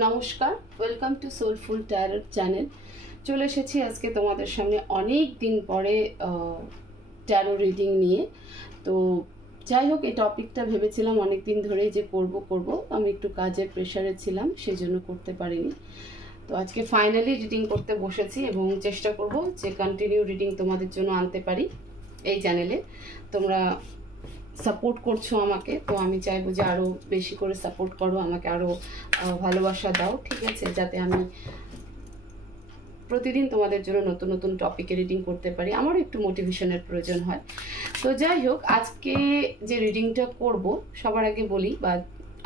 নমস্কার, welcome to soulful tarot channel. চলে এসেছি আজকে তোমাদের সামনে অনেক দিন পরে ট্যারো রিডিং নিয়ে। তো যাই হোক, এই টপিকটা ভেবেছিলাম অনেক দিন ধরেই যে করব। আমি একটু কাজের প্রেশারে ছিলাম, সেজন্য করতে পারিনি। তো আজকে ফাইনালি রিডিং করতে বসেছি এবং চেষ্টা করব যে কন্টিনিউ রিডিং তোমাদের জন্য আনতে পারি এই চ্যানেলে। তোমরা সাপোর্ট করছো আমাকে, তো আমি চাইবো যে আরও বেশি করে সাপোর্ট করো, আমাকে আরও ভালোবাসা দাও, ঠিক আছে, যাতে আমি প্রতিদিন তোমাদের জন্য নতুন নতুন টপিকে রিডিং করতে পারি। আমারও একটু মোটিভেশনের প্রয়োজন হয়। তো যাই হোক, আজকে যে রিডিংটা করব, সবার আগে বলি বা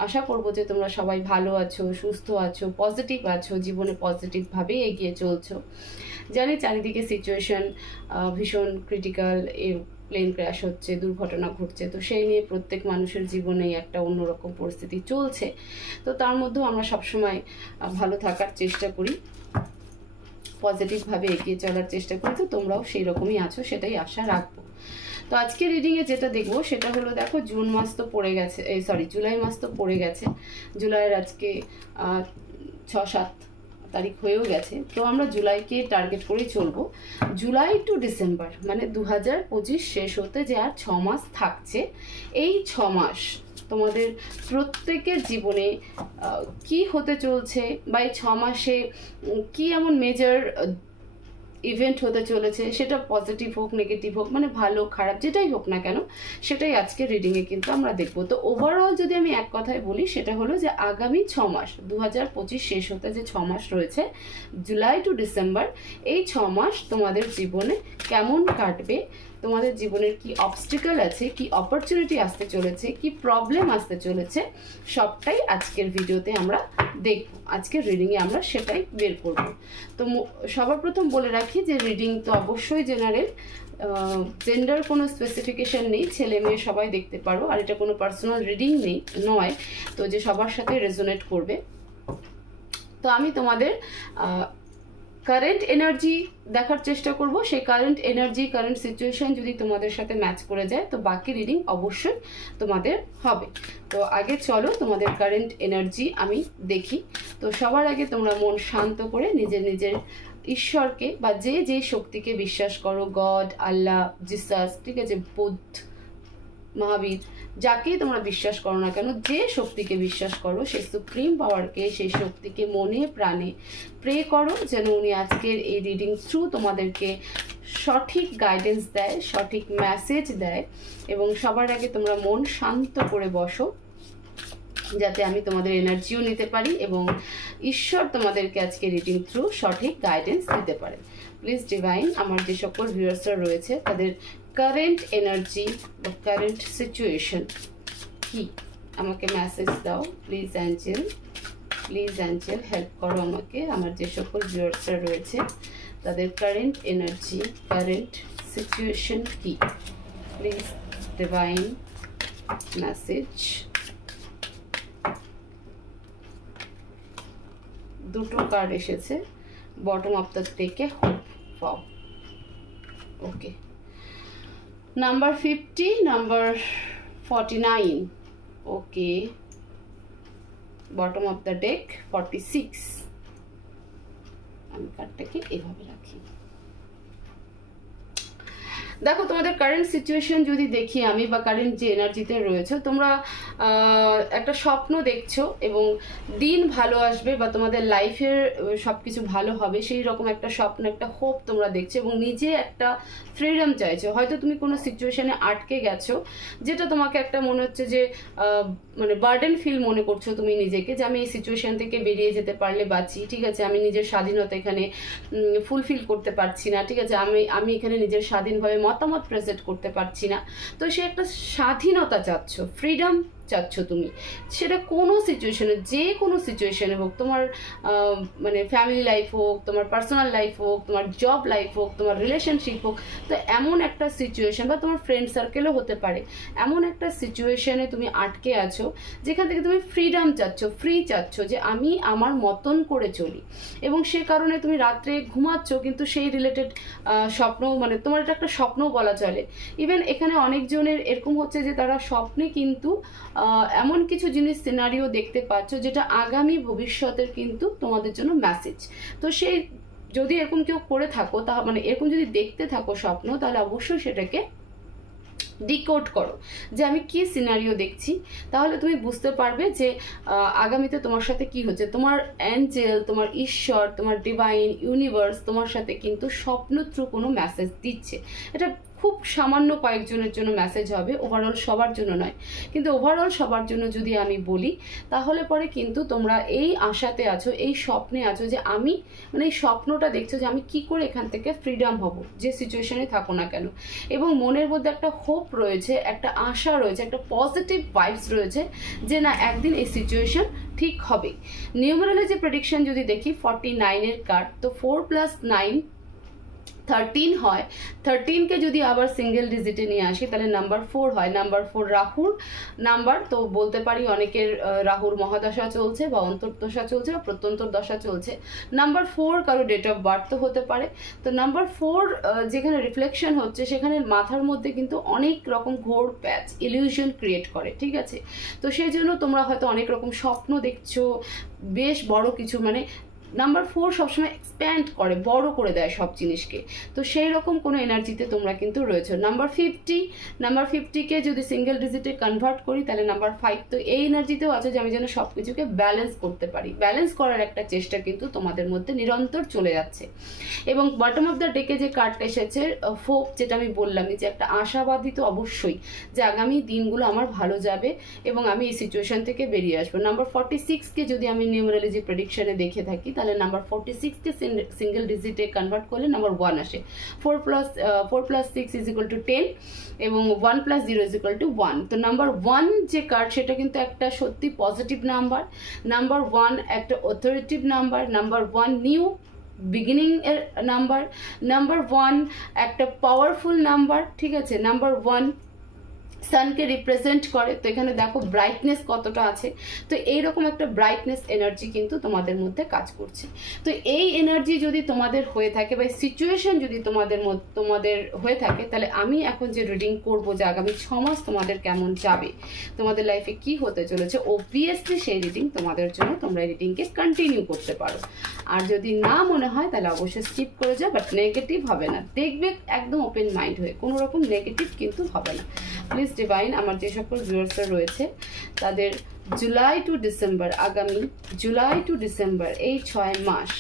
আশা করব যে তোমরা সবাই ভালো আছো, সুস্থ আছো, পজিটিভ আছো, জীবনে পজিটিভভাবে এগিয়ে চলছো। জানি চারিদিকে সিচুয়েশন ভীষণ ক্রিটিক্যাল, প্লেন ক্র্যাশ হচ্ছে, দুর্ঘটনা ঘটছে, তো সেই নিয়ে প্রত্যেক মানুষের জীবনেই একটা অন্যরকম পরিস্থিতি চলছে। তো তার মধ্যেও আমরা সবসময় ভালো থাকার চেষ্টা করি, পজিটিভভাবে এগিয়ে চলার চেষ্টা করি। তো তোমরাও সেই রকমই আছো, সেটাই আশা রাখবো। তো আজকে রিডিংয়ে যেটা দেখবো সেটা হলো, দেখো জুন মাস তো পড়ে গেছে, জুলাই মাস তো পড়ে গেছে। জুলাইয়ের আজকে 6-7 তারিখ হয়েও গেছে। তো আমরা জুলাইকে টার্গেট করেই চলবো। জুলাই টু ডিসেম্বর মানে 2025 শেষ হতে যে আর 6 মাস থাকছে, এই 6 মাস তোমাদের প্রত্যেকের জীবনে কি হতে চলছে বা এই 6 মাসে কি এমন মেজর ইভেন্ট হতে চলেছে, সেটা পজিটিভ হোক নেগেটিভ হোক, মানে ভালো খারাপ যেটাই হোক না কেন, সেটাই আজকে রিডিংয়ে কিন্তু আমরা দেখবো। তো ওভারঅল যদি আমি এক কথায় বলি, সেটা হলো যে আগামী 6 মাস 2025 শেষ হতে যে 6 মাস রয়েছে, জুলাই টু ডিসেম্বর, এই 6 মাস তোমাদের জীবনে কেমন কাটবে, তোমাদের জীবনের কি অবস্টিকল আছে, কি অপরচুনিটি আসতে চলেছে, কি প্রবলেম আসতে চলেছে, সবটাই আজকের ভিডিওতে আমরা দেখব। আজকের রিডিংয়ে আমরা সেটাই বের করব। তো সবার প্রথম বলে রাখি যে রিডিং তো অবশ্যই জেনারেল, জেন্ডার কোনো স্পেসিফিকেশন নেই, ছেলে মেয়ে সবাই দেখতে পারো, আর এটা কোনো পার্সোনাল রিডিং নয় তো যে সবার সাথে রেজোনেট করবে। তো আমি তোমাদের কারেন্ট এনার্জি দেখার চেষ্টা করব। সেই কারেন্ট এনার্জি, কারেন্ট সিচুয়েশন যদি তোমাদের সাথে ম্যাচ করে যায়, তো বাকি রিডিং অবশ্যই তোমাদের হবে। তো আগে চলো তোমাদের কারেন্ট এনার্জি আমি দেখি। তো সবার আগে তোমরা মন শান্ত করে নিজের ঈশ্বরকে বা যে শক্তিকে বিশ্বাস করো, গড, আল্লাহ, জিসাস, ঠিক আছে, বুদ্ধ, মহাবীর, যাকে তোমরা বিশ্বাস করো না কেন, যে শক্তিকে বিশ্বাস করো, সেই সুপ্রিম পাওয়ারকে, সেই শক্তিকে মনে প্রাণে প্রে করো যেন উনি আজকের এই রিডিং থ্রু তোমাদেরকে সঠিক গাইডেন্স দেয়, সঠিক মেসেজ দেয়। এবং সবার আগে তোমরা মন শান্ত করে বসো, যাতে আমি তোমাদের এনার্জিও নিতে পারি এবং ঈশ্বর তোমাদেরকে আজকে রিডিং থ্রু সঠিক গাইডেন্স দিতে পারে। প্লিজ ডিভাইন, আমার যে সকল ভিউয়ার্সরা রয়েছে তাদের কারেন্ট এনার্জি বা কারেন্ট সিচুয়েশন কি, আমাকে মেসেজ দাও। প্লিজ অ্যাঞ্জেল হেল্প করো আমাকে। আমার যে সকল ভিউয়ার্সরা রয়েছে তাদের কারেন্ট এনার্জি, কারেন্ট সিচুয়েশন কি, প্লিজ ডিভাইন মেসেজ। দুটো কার্ড এসেছে বটম অফ দ্য ডেকে, হোপ পাও। Okay, number 50, number 49, okay, bottom of the deck 46। আমি কার্ডটাকে এভাবে রাখি। দেখো তোমাদের কারেন্ট সিচুয়েশন যদি দেখি আমি, বা কারেন্ট যে এনার্জিতে রয়েছে, তোমরা একটা স্বপ্ন দেখছো এবং দিন ভালো আসবে বা তোমাদের লাইফের সবকিছু ভালো হবে, সেই রকম একটা স্বপ্ন, একটা হোপ তোমরা দেখছো এবং নিজে একটা ফ্রিডম চাইছো। হয়তো তুমি কোনো সিচুয়েশনে আটকে গেছো, যেটা তোমাকে একটা মনে হচ্ছে যে মানে বার্ডেন ফিল মনে করছো তুমি নিজেকে, যে আমি এই সিচুয়েশন থেকে বেরিয়ে যেতে পারলে বাঁচি, ঠিক আছে, আমি নিজের স্বাধীনতা এখানে ফুলফিল করতে পারছি না, ঠিক আছে, আমি এখানে নিজের স্বাধীনভাবে মতামত প্রেজেন্ট করতে পারছি না। তো সে একটা স্বাধীনতা চাচ্ছ, ফ্রিডম চাচ্ছ তুমি, সেটা কোনো সিচুয়েশনে, যে কোনো সিচুয়েশনে হোক, তোমার মানে ফ্যামিলি লাইফ হোক, তোমার পার্সোনাল লাইফ হোক, তোমার জব লাইফ হোক, তোমার রিলেশনশিপ হোক, তো এমন একটা সিচুয়েশন, বা তোমার ফ্রেন্ড সার্কেলও হতে পারে, এমন একটা সিচুয়েশনে তুমি আটকে আছো যেখান থেকে তুমি ফ্রিডম চাচ্ছ, ফ্রি চাচ্ছ, যে আমি আমার মতন করে চলি। এবং সে কারণে তুমি রাত্রে ঘুমাচ্ছ, কিন্তু সেই রিলেটেড স্বপ্ন, মানে তোমার এটা একটা স্বপ্নও বলা চলে। ইভেন এখানে অনেকজনের এরকম হচ্ছে যে তারা স্বপ্নে কিন্তু এমন কিছু জিনিস সিনারিও দেখতে পাচ্ছ যেটা আগামী ভবিষ্যতের কিন্তু তোমাদের জন্য মেসেজ। তো সেই যদি এরকম কেউ করে থাকো, তা মানে এরকম যদি দেখতে থাকো স্বপ্ন, তাহলে অবশ্যই সেটাকে ডিকোড করো যে আমি কি সিনারিও দেখছি। তাহলে তুমি বুঝতে পারবে যে আগামীতে তোমার সাথে কি হচ্ছে। তোমার অ্যাঞ্জেল, তোমার ঈশ্বর, তোমার ডিভাইন ইউনিভার্স তোমার সাথে কিন্তু স্বপ্ন থ্রু কোনো মেসেজ দিচ্ছে। এটা খুব সামান্য কয়েকজনের জন্য মেসেজ হবে, ওভারঅল সবার জন্য নয়। কিন্তু ওভারঅল সবার জন্য যদি আমি বলি, তাহলে পরে কিন্তু তোমরা এই আশাতে আছো, এই স্বপ্নে আছো যে আমি, মানে এই স্বপ্নটা দেখছো যে আমি কি করে এখান থেকে ফ্রিডম হব, যে সিচুয়েশনে থাকো না কেন। এবং মনের মধ্যে একটা হোপ রয়েছে, একটা আশা রয়েছে, একটা পজিটিভ ভাইবস রয়েছে যে না, একদিন এই সিচুয়েশন ঠিক হবে। নিউমারোলজি প্রেডিকশন যদি দেখি 49-এর কার্ড, তো 4+9 13 হয়। 13কে যদি আবার সিঙ্গেল ডিজিটে নিয়ে আসি তাহলে নাম্বার 4 হয়। নাম্বার 4 রাহুর নাম্বার, তো বলতে পারি অনেকের রাহুর মহাদশা চলছে বা অন্তর্দশা চলছে বা প্রত্যন্তর দশা চলছে। নাম্বার 4 কারো ডেট অফ বার্থ হতে পারে। তো নাম্বার 4 যেখানে রিফ্লেকশন হচ্ছে সেখানে মাথার মধ্যে কিন্তু অনেক রকম ঘোর প্যাচ ইলিউশন ক্রিয়েট করে, ঠিক আছে। তো সেই জন্য তোমরা হয়তো অনেক রকম স্বপ্ন দেখছো, বেশ বড় কিছু, মানে নাম্বার 4 সবসময় এক্সপ্যান্ড করে, বড় করে দেয় সব জিনিসকে। তো সেই রকম কোনো এনার্জিতে তোমরা কিন্তু রয়েছে। নাম্বার 50কে যদি সিঙ্গেল ডিজিটে কনভার্ট করি তাহলে নাম্বার 5, তো এই এনার্জিতেও আছে যে আমি যেন সব কিছুকে ব্যালেন্স করতে পারি। ব্যালেন্স করার একটা চেষ্টা কিন্তু তোমাদের মধ্যে নিরন্তর চলে যাচ্ছে। এবং বটম অফ দ্য ডেকে যে কার্ডটা এসেছে হোপ, যেটা আমি বললামই যে একটা আশাবাদী তো অবশ্যই, যে আগামী দিনগুলো আমার ভালো যাবে এবং আমি এই সিচুয়েশন থেকে বেরিয়ে আসবো। নাম্বার 46কে যদি আমি নিউমারোলজি প্রেডিকশনে দেখে থাকি তাহলে নাম্বার 46কে সিঙ্গেল ডিজিটে কনভার্ট করলে নাম্বার 1 আসে। 4+6 = 10 এবং 1+0 = 1। তো নাম্বার 1 যে কার্ড সেটা কিন্তু একটা সত্যি পজিটিভ নাম্বার। নাম্বার 1 একটা অথরিটিভ নাম্বার। নাম্বার 1 নিউ বিগিনিং এর নাম্বার। নাম্বার 1 একটা পাওয়ারফুল নাম্বার, ঠিক আছে। নাম্বার 1 সানকে রিপ্রেজেন্ট করে। তো এখানে দেখো ব্রাইটনেস কতটা আছে। তো এইরকম একটা ব্রাইটনেস এনার্জি কিন্তু তোমাদের মধ্যে কাজ করছে। তো এই এনার্জি যদি তোমাদের হয়ে থাকে বা সিচুয়েশন যদি তোমাদের হয়ে থাকে, তাহলে আমি এখন যে রিডিং করব যে আগামী 6 মাস তোমাদের কেমন যাবে, তোমাদের লাইফে কি হতে চলেছে, অবভিয়াসলি সেই রিডিং তোমাদের জন্য, তোমরা এই রিডিংকে কন্টিনিউ করতে পারো। আর যদি না মনে হয় তাহলে অবশ্যই স্কিপ করে যাও, বাট নেগেটিভ হবে না। দেখবে একদম ওপেন মাইন্ড হয়ে, কোনো রকম নেগেটিভ কিন্তু হবে না। প্লিজ ডিভাইন, আমার যে সকল ভিউয়ার্সরা রয়েছে তাদের জুলাই টু ডিসেম্বর, আগামী জুলাই টু ডিসেম্বর এই 6 মাস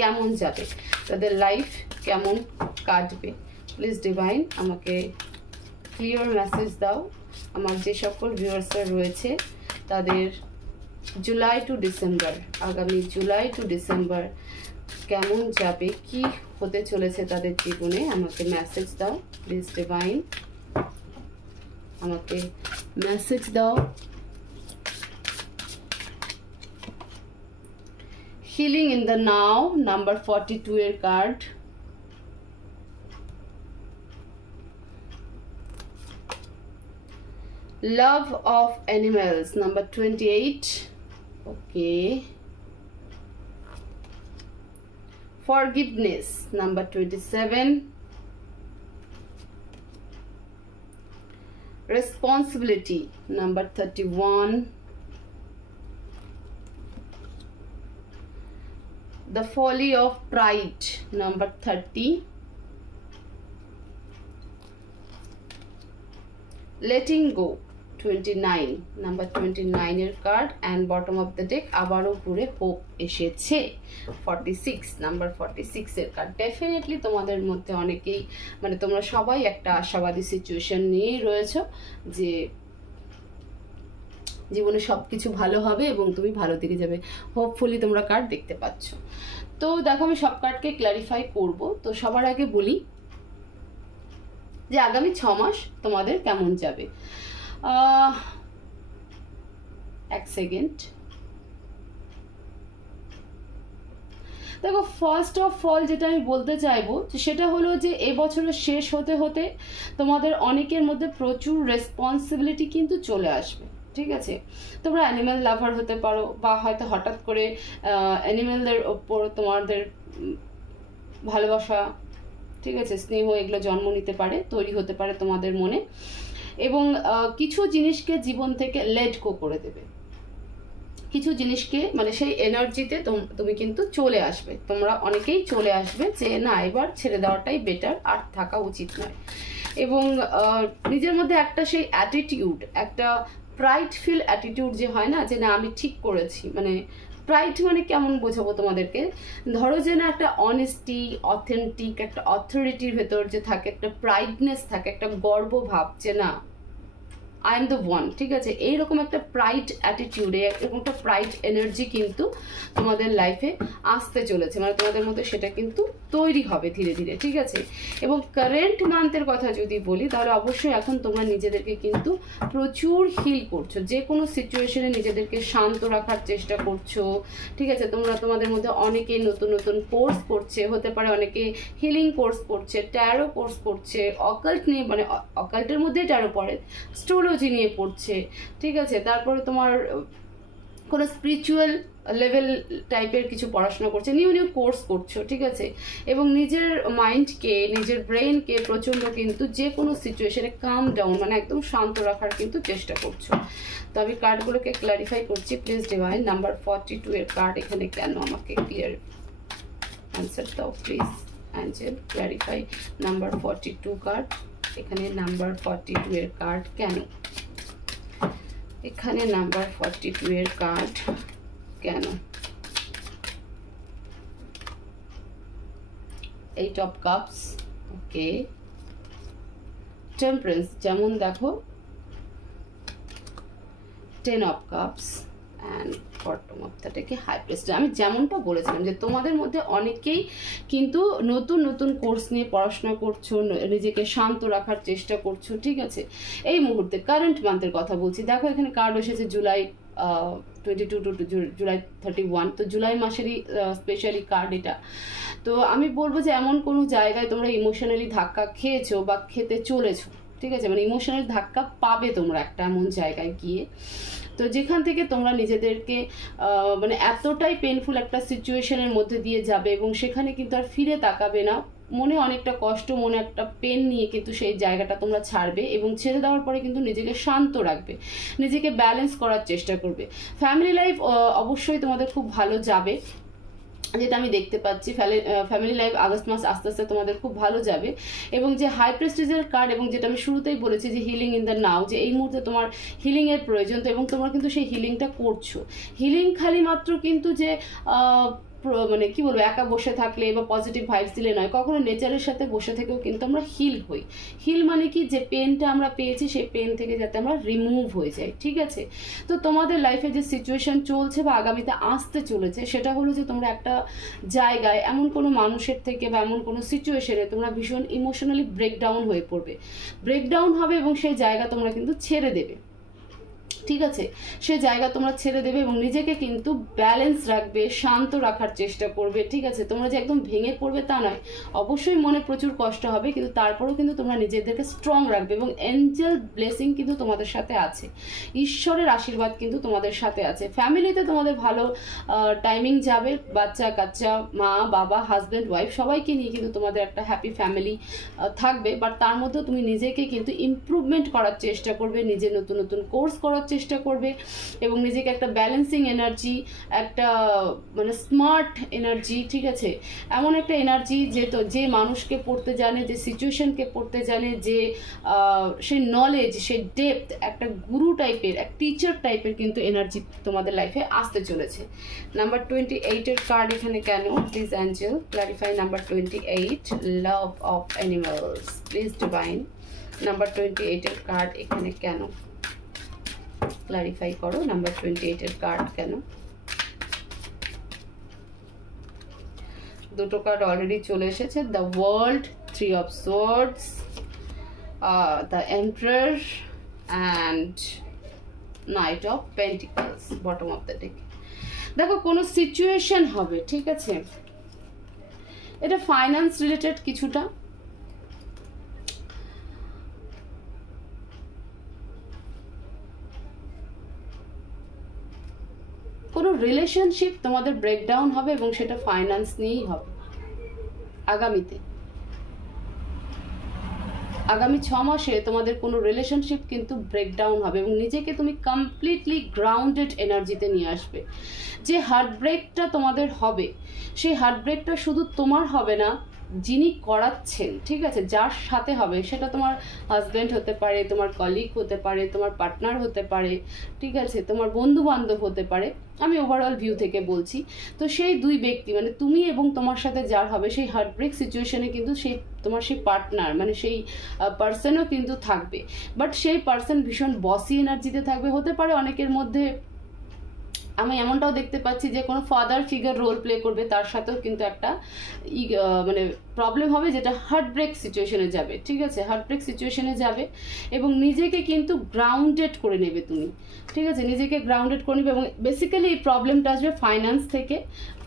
কেমন যাবে, তাদের লাইফ কেমন কাটবে, প্লিজ ডিভাইন আমাকে ক্লিয়ার মেসেজ দাও। আমার যে সকল ভিউয়ার্সরা রয়েছে তাদের জুলাই টু ডিসেম্বর, আগামী জুলাই টু ডিসেম্বর কেমন যাবে, কি হতে চলেছে তাদের জীবনে, আমাকে মেসেজ দাও প্লিজ ডিভাইন, আমাকে মেসেজ দাও। Healing in the now, number 42 এর card. Love of animals, number 28। Okay. Forgiveness, number 27। Responsibility, number 31. The folly of pride, number 30. Letting go, 29, number 29 এর card. And bottom of the day আবারও ঘুরে hope এসেছে 46, number 46 এর card. Definitely তোমাদের মধ্যে অনেকেই, মানে তোমরা সবাই একটা আশাবাদী সিচুয়েশন নিয়েই রয়েছো যে জীবনে সব কিছু ভালো হবে এবং তুমি ভালো দিকে যাবে, হোপফুলি তোমরা কার্ড দেখতে পাচ্ছ। তো দেখো আমি সব কার্ডকে ক্ল্যারিফাই করব। তো সবার আগে বলি যে আগামী 6 মাস তোমাদের কেমন যাবে। এক সেকেন্ড। দেখো ফার্স্ট অফ অল যেটা আমি বলতে চাইবো সেটা হলো যে এবছরের শেষ হতে হতে তোমাদের অনেকের মধ্যে প্রচুর রেসপন্সিবিলিটি কিন্তু চলে আসবে, ঠিক আছে। তোমরা অ্যানিম্যাল লাভার হতে পারো বা হয়তো হঠাৎ করে অ্যানিম্যালদের ওপর তোমাদের ভালোবাসা, ঠিক আছে, স্নেহ এগুলো জন্ম নিতে পারে, তৈরি হতে পারে তোমাদের মনে। এবং কিছু জিনিসকে জীবন থেকে লেট গো করে দেবে, কিছু জিনিসকে মানে সেই এনার্জিতে তুমি কিন্তু চলে আসবে, তোমরা অনেকেই চলে আসবে যে না এবার ছেড়ে দেওয়াটাই বেটার, আর থাকা উচিত নয়। এবং নিজের মধ্যে একটা সেই অ্যাটিটিউড, একটা প্রাইড ফিল অ্যাটিটিউড যে হয় না, যে না আমি ঠিক করেছি, মানে প্রাইড মানে কেমন বোঝাবো তোমাদেরকে, ধরো যে না একটা অনেস্টি, অথেন্টিক, একটা অথরিটির ভেতর যে থাকে, একটা প্রাইডনেস থাকে, একটা গর্বভাব যে না আই এম দ্য ওয়ান, ঠিক আছে, এইরকম একটা প্রাইড অ্যাটিটিউডে, এরকম একটা প্রাইড এনার্জি কিন্তু তোমাদের লাইফে আসতে চলেছে, মানে তোমাদের মধ্যে সেটা কিন্তু তৈরি হবে ধীরে ধীরে, ঠিক আছে। এবং কারেন্ট মান্থের কথা যদি বলি, তাহলে অবশ্যই এখন তোমরা নিজেদেরকে কিন্তু প্রচুর হিল করছো, যে কোনো সিচুয়েশনে নিজেদেরকে শান্ত রাখার চেষ্টা করছো, ঠিক আছে। তোমরা তোমাদের মধ্যে অনেকেই নতুন নতুন কোর্স করছে, হতে পারে অনেকে হিলিং কোর্স করছে, ট্যারো কোর্স করছে, অকাল্ট নিয়ে, মানে অকাল্টের মধ্যেই ট্যারো পড়ে, স্ট্রোলজি নিয়ে পড়ছে, ঠিক আছে। তারপরে তোমার কোনো স্পিরিচুয়াল লেভেল টাইপের কিছু পড়াশোনা করছে, নিউ নিউ কোর্স করছো, ঠিক আছে। এবং নিজের মাইন্ডকে, নিজের ব্রেনকে প্রচণ্ড কিন্তু যে কোনো সিচুয়েশনে কাম ডাউন, মানে একদম শান্ত রাখার কিন্তু চেষ্টা করছো। তো আমি কার্ডগুলোকে ক্লারিফাই করছি, প্লিজ ডিভাইন নাম্বার 42 এর কার্ড এখানে কেন, আমাকে ক্লিয়ার অ্যান্সার দাও please. Angel clarify number 42 card, এখানে নাম্বার 42 এর কার্ড কেন, এখানে নাম্বার 42 এর কার্ড কেন। 8 অফ কাপস, ওকে। টেম্পারেন্স, যেমন দেখো 10 of cups and bottom of the ডেকে হাই প্রিস্টেস। আমি যেমনটা বলেছিলাম যে তোমাদের মধ্যে অনেকেই কিন্তু নতুন নতুন কোর্স নিয়ে পড়াশোনা করছো, নিজেকে শান্ত রাখার চেষ্টা করছো, ঠিক আছে। এই মুহূর্তে কারেন্ট মান্থের কথা বলছি, দেখো এখানে কার্ড এসেছে জুলাই 22 টু জুলাই 31, তো জুলাই মাসেরই স্পেশালি কার্ড এটা। তো আমি বলবো যে এমন কোনো জায়গায় তোমরা ইমোশনালি ধাক্কা খেয়েছো বা খেতে চলেছো, ঠিক আছে, মানে ইমোশনাল ধাক্কা পাবে তোমরা একটা এমন জায়গায় গিয়ে, তো যেখান থেকে তোমরা নিজেদেরকে মানে এতটাই পেনফুল একটা সিচুয়েশনের মধ্যে দিয়ে যাবে এবং সেখানে কিন্তু আর ফিরে তাকাবে না, মনে অনেকটা কষ্ট, মনে একটা পেন নিয়ে কিন্তু সেই জায়গাটা তোমরা ছাড়বে এবং ছেড়ে দেওয়ার পরে কিন্তু নিজেকে শান্ত রাখবে, নিজেকে ব্যালেন্স করার চেষ্টা করবে। ফ্যামিলি লাইফ অবশ্যই তোমাদের খুব ভালো যাবে, যেটা আমি দেখতে পাচ্ছি। ফ্যামিলি লাইফ আগস্ট মাস আস্তে আস্তে তোমাদের খুব ভালো যাবে। এবং যে হাই প্রেস্টিজের কার্ড, এবং যেটা আমি শুরুতেই বলেছি যে হিলিং ইন দ্য নাও, যে এই মুহূর্তে তোমার হিলিং এর প্রয়োজন, তো এবং তোমরা কিন্তু সেই হিলিংটা করছো। হিলিং খালি মাত্র কিন্তু যে মানে কি বলবো, একা বসে থাকলে বা পজিটিভ ভাইবস দিলে নয়, কখনো নেচারের সাথে বসে থেকেও কিন্তু আমরা হিল হই। হিল মানে কি, যে পেনটা আমরা পেয়েছি সেই পেন থেকে যাতে আমরা রিমুভ হয়ে যাই, ঠিক আছে। তো তোমাদের লাইফে যে সিচুয়েশন চলছে বা আগামীতে আসতে চলেছে, সেটা হলো যে তোমরা একটা জায়গায় এমন কোনো মানুষের থেকে বা এমন কোনো সিচুয়েশনে তোমরা ভীষণ ইমোশনালি ব্রেকডাউন হয়ে পড়বে, ব্রেকডাউন হবে এবং সেই জায়গা তোমরা কিন্তু ছেড়ে দেবে, ঠিক আছে। সে জায়গা তোমরা ছেড়ে দেবে এবং নিজেকে কিন্তু ব্যালেন্স রাখবে, শান্ত রাখার চেষ্টা করবে, ঠিক আছে। তোমরা যে একদম ভেঙে পড়বে তা নয়, অবশ্যই মনে প্রচুর কষ্ট হবে, কিন্তু তারপরেও কিন্তু তোমরা নিজেদেরকে স্ট্রং রাখবে এবং এঞ্জেল ব্লেসিং কিন্তু তোমাদের সাথে আছে, ঈশ্বরের আশীর্বাদ কিন্তু তোমাদের সাথে আছে। ফ্যামিলিতে তোমাদের ভালো টাইমিং যাবে, বাচ্চা কাচ্চা, মা বাবা, হাজব্যান্ড ওয়াইফ সবাইকে নিয়ে কিন্তু তোমাদের একটা হ্যাপি ফ্যামিলি থাকবে। বাট তার মধ্যেও তুমি নিজেকে কিন্তু ইমপ্রুভমেন্ট করার চেষ্টা করবে, নিজে নতুন নতুন কোর্স করার চেষ্টা করবে এবং নিজেকে একটা ব্যালেন্সিং এনার্জি, একটা মানে স্মার্ট এনার্জি, ঠিক আছে, এমন একটা এনার্জি যে মানুষকে পড়তে জানে, যে সিচুয়েশনকে পড়তে জানে, যে সেই নলেজ, সেই ডেপথ, একটা গুরু টাইপের, এক টিচার টাইপের কিন্তু এনার্জি তোমাদের লাইফে আসতে চলেছে। নাম্বার 28 এর কার্ড এখানে কেন, please angel clarify number 28, love of animals, please divine number 28 এর কার্ড এখানে কেন, ক্লারিফাই করো নাম্বার 28 এর কার্ড কেন। দুটো কার্ড অলরেডি চলে এসেছে, the world, 3 of swords, the emperor and night of pentacles, bottom of the day. দেখো কোনো সিচুয়েশন হবে, ঠিক আছে, এটা ফাইন্যান্স রিলেটেড কিছুটা, কোনো রিলেশনশিপ তোমাদের ব্রেকডাউন হবে এবং সেটা ফাইন্যান্স নিয়েই হবে আগামীতে। আগামী 6 মাসে তোমাদের কোনো রিলেশনশিপ কিন্তু ব্রেকডাউন হবে এবং নিজেকে তুমি কমপ্লিটলি গ্রাউন্ডেড এনার্জিতে নিয়ে আসবে। যে হার্টব্রেকটা তোমাদের হবে, সেই হার্টব্রেকটা শুধু তোমার হবে না, যিনি করাচ্ছেন, ঠিক আছে, যার সাথে হবে, সেটা তোমার হাজব্যান্ড হতে পারে, তোমার কলিগ হতে পারে, তোমার পার্টনার হতে পারে, ঠিক আছে, তোমার বন্ধু বান্ধব হতে পারে, আমি ওভারঅল ভিউ থেকে বলছি। তো সেই দুই ব্যক্তি মানে তুমি এবং তোমার সাথে যার হবে, সেই হার্টব্রেক সিচুয়েশনে কিন্তু সেই তোমার সেই পার্টনার মানে সেই পার্সনও কিন্তু থাকবে। বাট সেই পার্সন ভীষণ বসি এনার্জিতে থাকবে। হতে পারে অনেকের মধ্যে আমি এমনটাও দেখতে পাচ্ছি যে কোনো ফাদার ফিগার রোল প্লে করবে, তার সাথেও কিন্তু একটা মানে প্রবলেম হবে, যেটা হার্টব্রেক সিচুয়েশনে যাবে, ঠিক আছে, হার্টব্রেক সিচুয়েশনে যাবে এবং নিজেকে কিন্তু গ্রাউন্ডেড করে নেবে তুমি, ঠিক আছে, নিজেকে গ্রাউন্ডেড করে নেবে। এবং বেসিক্যালি এই প্রবলেমটা আসবে ফাইন্যান্স থেকে,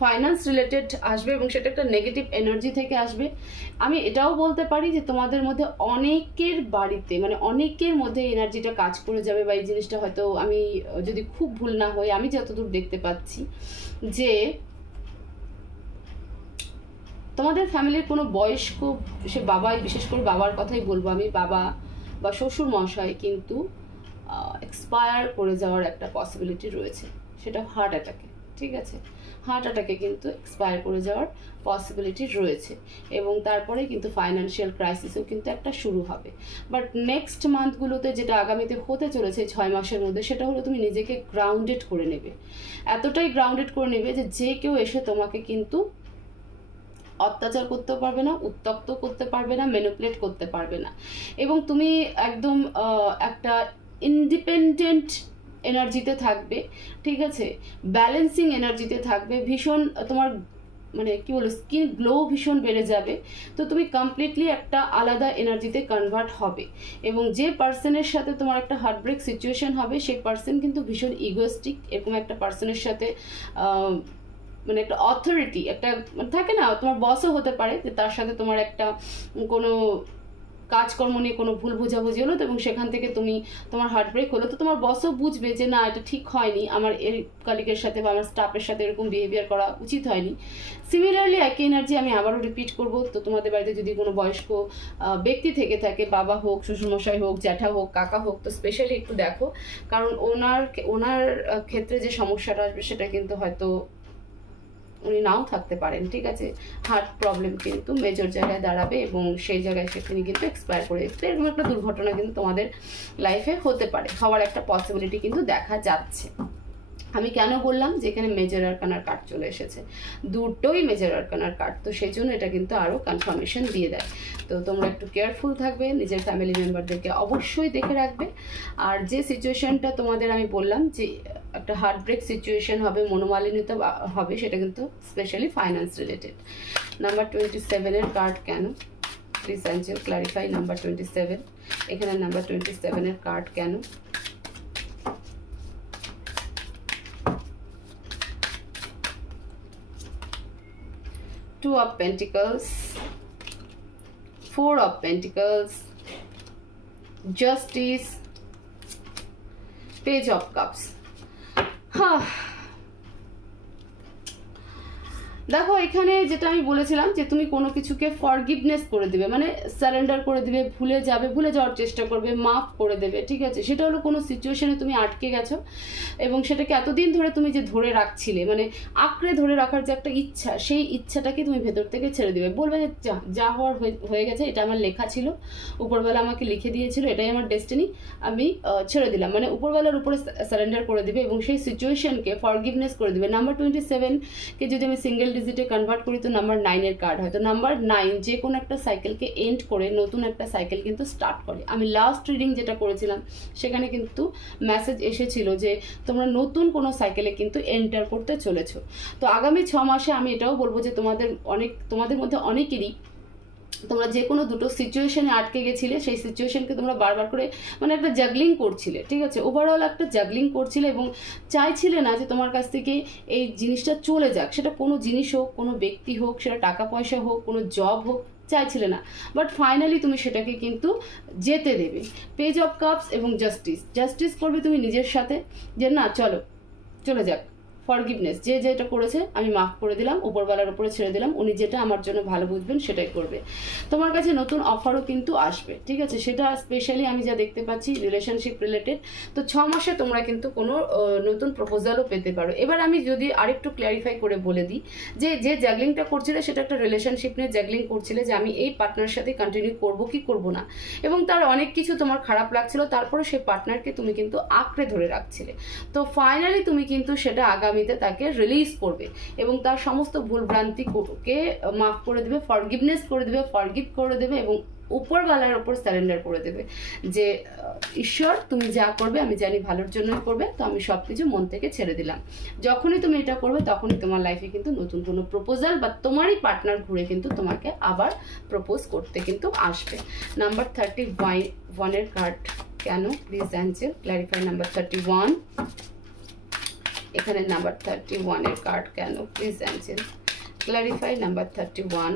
ফাইন্যান্স রিলেটেড আসবে এবং সেটা একটা নেগেটিভ এনার্জি থেকে আসবে। আমি এটাও বলতে পারি যে তোমাদের মধ্যে অনেকের বাড়িতে মানে অনেকের মধ্যে এনার্জিটা কাজ করে যাবে, বা এই জিনিসটা হয়তো আমি যদি খুব ভুল না হই, আমি যতদূর দেখতে পাচ্ছি যে তোমাদের ফ্যামিলির কোনো বয়স্ক, সে বাবাই, বিশেষ করে বাবার কথাই বলবো আমি, বাবা বা শ্বশুর মশাই কিন্তু এক্সপায়ার করে যাওয়ার একটা পসিবিলিটি রয়েছে, সেটা হার্ট অ্যাটাকে, ঠিক আছে, হার্ট অ্যাটাকে কিন্তু এক্সপায়ার করে যাওয়ার পসিবিলিটি রয়েছে এবং তারপরে কিন্তু ফাইন্যান্সিয়াল ক্রাইসিসও কিন্তু একটা শুরু হবে। বাট নেক্সট মান্থগুলোতে যেটা আগামীতে হতে চলেছে 6 মাসের মধ্যে, সেটা হলো তুমি নিজেকে গ্রাউন্ডেড করে নেবে, এতটাই গ্রাউন্ডেড করে নেবে যে কেউ এসে তোমাকে কিন্তু অত্যাচার করতে পারবে না, উত্তক্ত করতে পারবে না, ম্যানিপুলেট করতে পারবে না এবং তুমি একদম একটা ইন্ডিপেন্ডেন্ট এনার্জিতে থাকবে, ঠিক আছে, ব্যালেন্সিং এনার্জিতে থাকবে, ভীষণ তোমার মানে কি বলো স্কিন গ্লো ভীষণ বেড়ে যাবে। তো তুমি কমপ্লিটলি একটা আলাদা এনার্জিতে কনভার্ট হবে এবং যে পার্সনের সাথে তোমার একটা হার্টব্রেক সিচুয়েশন হবে, সেই পার্সন কিন্তু ভীষণ ইগোয়েস্টিক, এরকম একটা পার্সনের সাথে মানে একটা অথরিটি একটা থাকে না, তোমার বসও হতে পারে, যে তার সাথে তোমার একটা কোনো কাজকর্ম নিয়ে কোনো ভুল বোঝাবুঝি হলো, এবং সেখান থেকে তুমি তোমার হার্টব্রেক হলো, তো তোমার বসও বুঝবে যে না, এটা ঠিক হয়নি, আমার এর কলিগের সাথে বা আমার স্টাফের সাথে এরকম বিহেভিয়ার করা উচিত হয়নি। সিমিলারলি একই এনার্জি আমি আবারও রিপিট করব। তো তোমাদের বাড়িতে যদি কোনো বয়স্ক ব্যক্তি থেকে থাকে, বাবা হোক, শ্বশুরমশাই হোক, জ্যাঠা হোক, কাকা হোক, তো স্পেশালি একটু দেখো, কারণ ওনার ক্ষেত্রে যে সমস্যাটা আসবে সেটা কিন্তু হয়তো উনি নাও থাকতে পারেন, ঠিক আছে, হার্ট প্রবলেম কিন্তু মেজর জায়গায় দাঁড়াবে এবং সেই জায়গায় সেখানে কিন্তু এক্সপায়ার করে যাচ্ছে। এরকম একটা দুর্ঘটনা কিন্তু তোমাদের লাইফে হতে পারে, হওয়ার একটা পসিবিলিটি কিন্তু দেখা যাচ্ছে। আমি কেন বললাম যে এখানে মেজর আরকানার কার্ড চলে এসেছে, দুটোই মেজর আরকানার কার্ড, তো সেই জন্য এটা কিন্তু আরও কনফার্মেশন দিয়ে দেয়। তো তোমরা একটু কেয়ারফুল থাকবে, নিজের ফ্যামিলি মেম্বারদেরকে অবশ্যই দেখে রাখবে। আর যে সিচুয়েশনটা তোমাদের আমি বললাম যে একটা হার্টব্রেক সিচুয়েশন হবে, মনোমালিন্যতা হবে, সেটা কিন্তু স্পেশালি ফাইন্যান্স রিলেটেড। নাম্বার 27-এর কার্ড কেন, প্লিজ অ্যাঞ্জেল ক্লারিফাই। নাম্বার 27, এখানে নাম্বার 27-এর কার্ড কেন? Two of Pentacles, Four of Pentacles, Justice, Page of Cups. দেখো এখানে যেটা আমি বলেছিলাম যে তুমি কোনো কিছুকে ফরগিভনেস করে দিবে, মানে সারেন্ডার করে দিবে, ভুলে যাবে, ভুলে যাওয়ার চেষ্টা করবে, মাফ করে দেবে, ঠিক আছে। সেটা হলো কোনো সিচুয়েশনে তুমি আটকে গেছো এবং সেটাকে এতদিন ধরে তুমি যে ধরে রাখছিলে, মানে আঁকড়ে ধরে রাখার যে একটা ইচ্ছা, সেই ইচ্ছাটাকে তুমি ভেতর থেকে ছেড়ে দিবে, বলবে যে যা হওয়ার হয়ে গেছে, এটা আমার লেখা ছিল, উপরবেলা আমাকে লিখে দিয়েছিল, এটাই আমার ডেস্টিনি, আমি ছেড়ে দিলাম, মানে উপরবেলার উপরে সারেন্ডার করে দিবে এবং সেই সিচুয়েশনকে ফরগিভনেস করে দিবে। নাম্বার 27-কে যদি আমি সিঙ্গেল ডিজিটে কনভার্ট করি তো নাম্বার 9-এর কার্ড হয়। তো নাম্বার 9 যে কোনো একটা সাইকেলকে এন্ড করে নতুন একটা সাইকেল কিন্তু স্টার্ট করে। আমি লাস্ট রিডিং যেটা করেছিলাম সেখানে কিন্তু মেসেজ এসেছিল যে তোমরা নতুন কোনো সাইকেলে কিন্তু এন্টার করতে চলেছো। তো আগামী 6 মাসে আমি এটাও বলবো যে তোমাদের মধ্যে অনেকেরই তোমরা যে কোনো দুটো সিচুয়েশনে আটকে গেছিলে, সেই সিচুয়েশনকে তোমরা বারবার করে মানে একটা জাগলিং করছিলে, ঠিক আছে, ওভারঅল একটা জাগলিং করছিলে এবং চাইছিলে না যে তোমার কাছ থেকে এই জিনিসটা চলে যাক, সেটা কোনো জিনিস হোক, কোনো ব্যক্তি হোক, সেটা টাকা পয়সা হোক, কোনো জব হোক, চাইছিলে না, বাট ফাইনালি তুমি সেটাকে কিন্তু যেতে দেবে। পেজ অফ কাপস এবং জাস্টিস করবে তুমি নিজের সাথে যে না চলে যাক, ফরগিভনেস, যে যেটা করেছে আমি মাফ করে দিলাম, উপরওয়ালার উপরে ছেড়ে দিলাম, উনি যেটা আমার জন্য ভালো বুঝবেন সেটাই করবে। তোমার কাছে নতুন অফারও কিন্তু আসবে, ঠিক আছে, সেটা স্পেশালি আমি যা দেখতে পাচ্ছি রিলেশনশিপ রিলেটেড। তো 6 মাসে তোমরা কিন্তু কোনো নতুন প্রপোজালও পেতে পারো। এবার আমি যদি আরেকটু ক্ল্যারিফাই করে বলে দিই যে যে জ্যাগলিংটা করছিলে সেটা একটা রিলেশনশিপ নিয়ে জ্যাগলিং করছিলে, যে আমি এই পার্টনারের সাথে কন্টিনিউ করবো কি করবো না, এবং তার অনেক কিছু তোমার খারাপ লাগছিল, তারপরে সেই পার্টনারকে তুমি কিন্তু আঁকড়ে ধরে রাখছিলে। তো ফাইনালি তুমি কিন্তু সেটা আগামীতে তাকে রিলিজ করবে এবং তার সমস্ত ভুলভ্রান্তিকে মাফ করে দেবে, ফরগিভনেস করে দেবে, ফরগিভ করে দেবে এবং উপরওয়ালার ওপর স্যারেন্ডার করে দেবে যে ঈশ্বর তুমি যা করবে আমি জানি ভালোর জন্যই করবে, তো আমি সব কিছু মন থেকে ছেড়ে দিলাম। যখনই তুমি এটা করবে তখনই তোমার লাইফে কিন্তু নতুন কোনো প্রপোজাল বা তোমারই পার্টনার ঘুরে কিন্তু তোমাকে আবার প্রপোজ করতে কিন্তু আসবে। নাম্বার 31 এর কার্ড কেন প্লিজ অ্যাঞ্জেল ক্ল্যারিফাই। নাম্বার 31, এখানে নাম্বার 31 এর কার্ড কেন please Angel clarify. Number 31,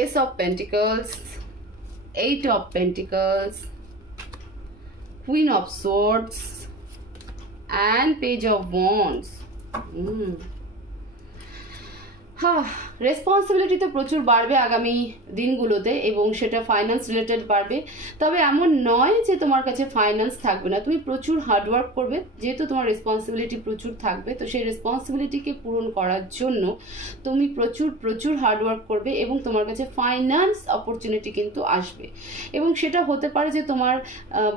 Ace of Pentacles, 8 of Pentacles, Queen of Swords and Page of Wands. Responsibility তো প্রচুর বাড়বে আগামী দিনগুলোতে এবং সেটা ফাইন্যান্স রিলেটেড বাড়বে। তবে এমন নয় যে তোমার কাছে ফাইন্যান্স থাকবে না, তুমি প্রচুর হার্ডওয়ার্ক করবে, যেহেতু তোমার রেসপন্সিবিলিটি প্রচুর থাকবে, তো সেই রেসপন্সিবিলিটিকে পূরণ করার জন্য তুমি প্রচুর হার্ডওয়ার্ক করবে এবং তোমার কাছে ফাইন্যান্স অপরচুনিটি কিন্তু আসবে। এবং সেটা হতে পারে যে তোমার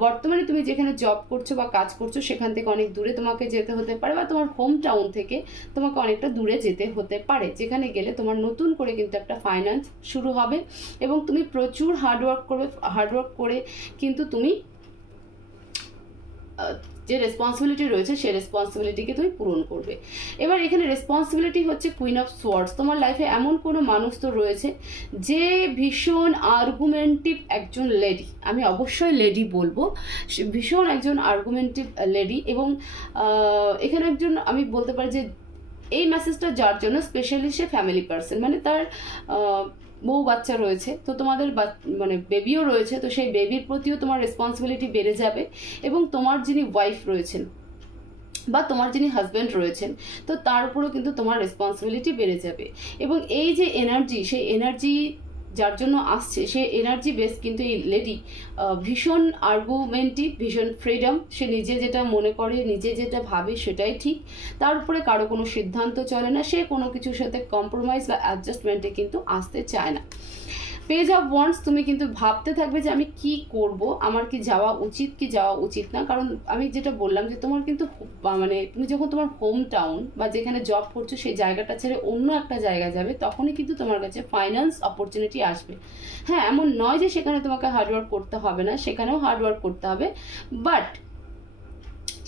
বর্তমানে তুমি যেখানে জব করছো বা কাজ করছো সেখান থেকে অনেক দূরে তোমাকে যেতে হতে পারে, বা তোমার হোম টাউন থেকে তোমাকে অনেকটা দূরে যেতে হতে পারে, যেখানে গেলে তোমার নতুন করে কিন্তু একটা ফাইন্যান্স শুরু হবে এবং তুমি প্রচুর হার্ডওয়ার্ক করে কিন্তু তুমি যে রেসপন্সিবিলিটি রয়েছে সেই রেসপন্সিবিলিটিকে তুমি পূরণ করবে। এবার এখানে রেসপন্সিবিলিটি হচ্ছে কুইন অফ সোয়ার্ডস। তোমার লাইফে এমন কোনো মানুষ তো রয়েছে যে ভীষণ আর্গুমেন্টিভ একজন লেডি, আমি অবশ্যই লেডি বলবো, ভীষণ একজন আর্গুমেন্টিভ লেডি, এবং এখানে একজন আমি বলতে পারি যে এই মেসেজটা যার জন্য স্পেশালি সে ফ্যামিলি পার্সন, মানে তার বউ বাচ্চা রয়েছে, তো তোমাদের মানে বেবিও রয়েছে, তো সেই বেবির প্রতিও তোমার রেসপন্সিবিলিটি বেড়ে যাবে এবং তোমার যিনি ওয়াইফ রয়েছেন বা তোমার যিনি হাজব্যান্ড রয়েছেন তো তার উপরেও কিন্তু তোমার রেসপন্সিবিলিটি বেড়ে যাবে। এবং এই যে এনার্জি, সেই এনার্জি যার জন্য আসছে সেই এনার্জি বেস কিন্তু এই লেডি ভীষণ আর্গুমেন্টিভ, ভীষণ ফ্রিডম, সে নিজে যেটা মনে করে নিজে যেটা ভাবে সেটাই ঠিক, তার উপরে কারো কোনো সিদ্ধান্ত চলে না, সে কোনো কিছুর সাথে কম্প্রোমাইজ বা অ্যাডজাস্টমেন্টে কিন্তু আসতে চায় না। পেজ অফ ওয়ান্ডস, তুমি কিন্তু ভাবতে থাকবে যে আমি কি করব, আমার কি যাওয়া উচিত কি যাওয়া উচিত না, কারণ আমি যেটা বললাম যে তোমার কিন্তু মানে তুমি যখন তোমার হোম টাউন বা যেখানে জব করছো সেই জায়গাটা ছেড়ে অন্য একটা জায়গা যাবে তখনই কিন্তু তোমার কাছে ফাইন্যান্স অপরচুনিটি আসবে। হ্যাঁ, এমন নয় যে সেখানে তোমাকে হার্ডওয়ার্ক করতে হবে না, সেখানেও হার্ডওয়ার্ক করতে হবে, বাট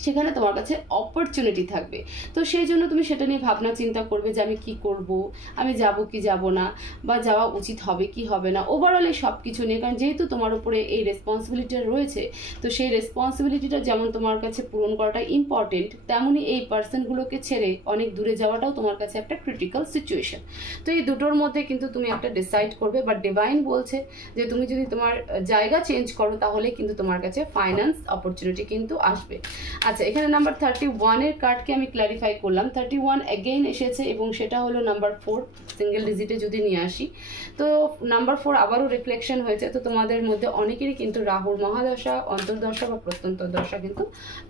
সেখানে তোমার কাছে অপরচুনিটি থাকবে। তো সেই জন্য তুমি সেটা নিয়ে ভাবনা চিন্তা করবে যে আমি কি করব, আমি যাব কি যাব না, বা যাওয়া উচিত হবে কি হবে না, ওভারঅল এই সব কিছু নিয়ে। কারণ যেহেতু তোমার উপরে এই রেসপন্সিবিলিটিটা রয়েছে, তো সেই রেসপন্সিবিলিটিটা যেমন তোমার কাছে পূরণ করাটা ইম্পর্টেন্ট, তেমনই এই পার্সনগুলোকে ছেড়ে অনেক দূরে যাওয়াটাও তোমার কাছে একটা ক্রিটিক্যাল সিচুয়েশন। তো এই দুটোর মধ্যে কিন্তু তুমি একটা ডিসাইড করবে, বা ডিভাইন বলছে যে তুমি যদি তোমার জায়গা চেঞ্জ করো তাহলে কিন্তু তোমার কাছে ফাইন্যান্স অপরচুনিটি কিন্তু আসবে। আচ্ছা, এখানে নাম্বার 31 এর কার্ডকে আমি ক্ল্যারিফাই করলাম। 31 এগেইন এসেছে এবং সেটা হলো নাম্বার 4, সিঙ্গেল ডিজিটে যদি নিয়ে আসি তো নাম্বার 4 আবারও রিফ্লেকশন হয়েছে। তো তোমাদের মধ্যে অনেকেরই কিন্তু রাহুর মহাদশা, অন্তর্দশা বা প্রত্যন্তর দশা কিন্তু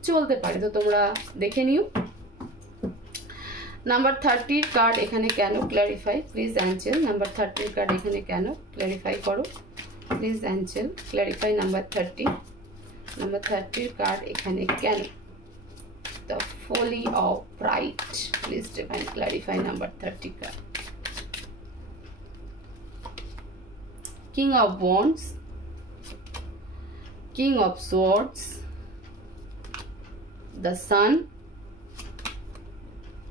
চলতে পারে, তো তোমরা দেখে নিও। নাম্বার 30 কার্ড এখানে কেন clarify please Angel. Number 30 card এখানে কেন ক্ল্যারিফাই করো please Angel clarify. Number 30, number 30 card এখানে কেন। The Folly of Pride, please divine clarify number 30 card. King of Wands, King of Swords, the Sun,